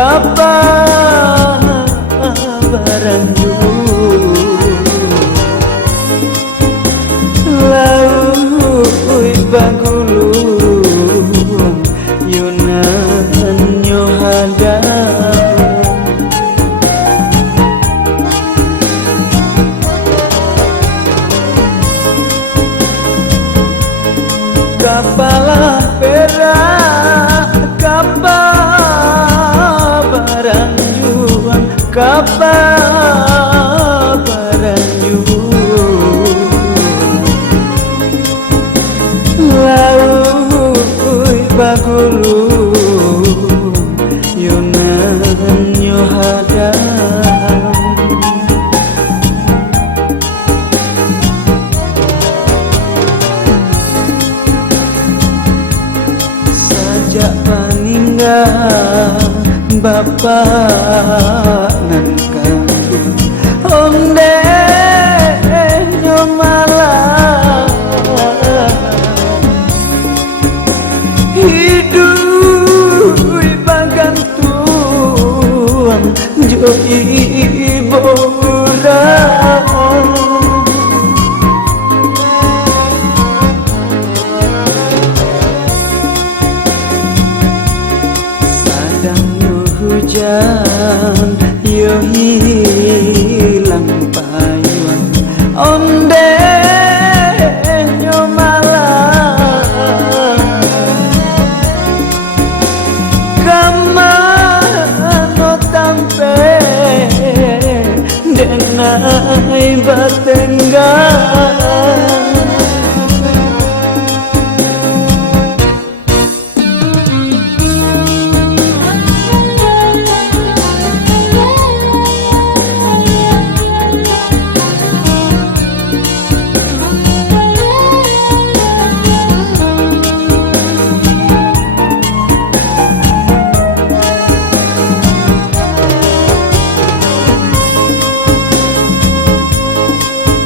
kabaran laui bagulung yunan nyohada kapalah perak kabaran juang kabaran laui bagulung yunan nyohadang sajak paninggal bapak nan kandung onde nyomalah hidup bagantuan jo ibola hujan yo hilang payung onde nyomalah kamano tampe denai batenggan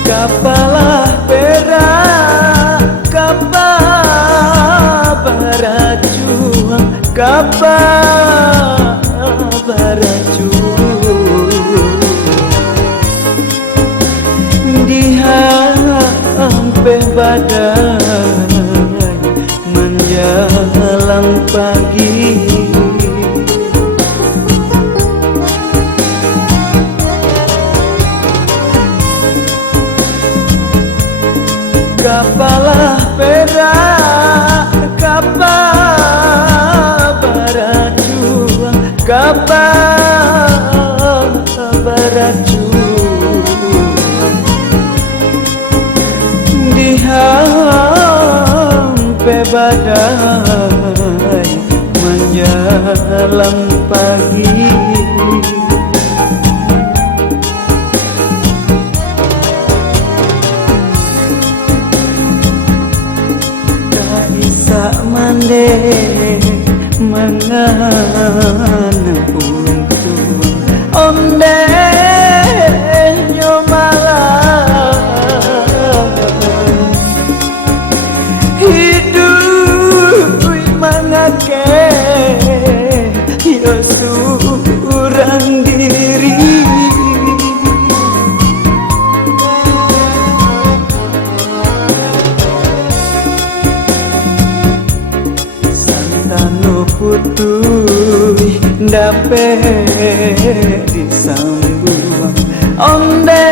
kapalah perak kabaran juang kabaran juang di hampir badai menjelang pagi kapalah perak kabaran juang kabaran juang di hampe badai menjelang pagi mande menganam untung onde nyomalah hidup mangake yo surang diri putui dape disambung onde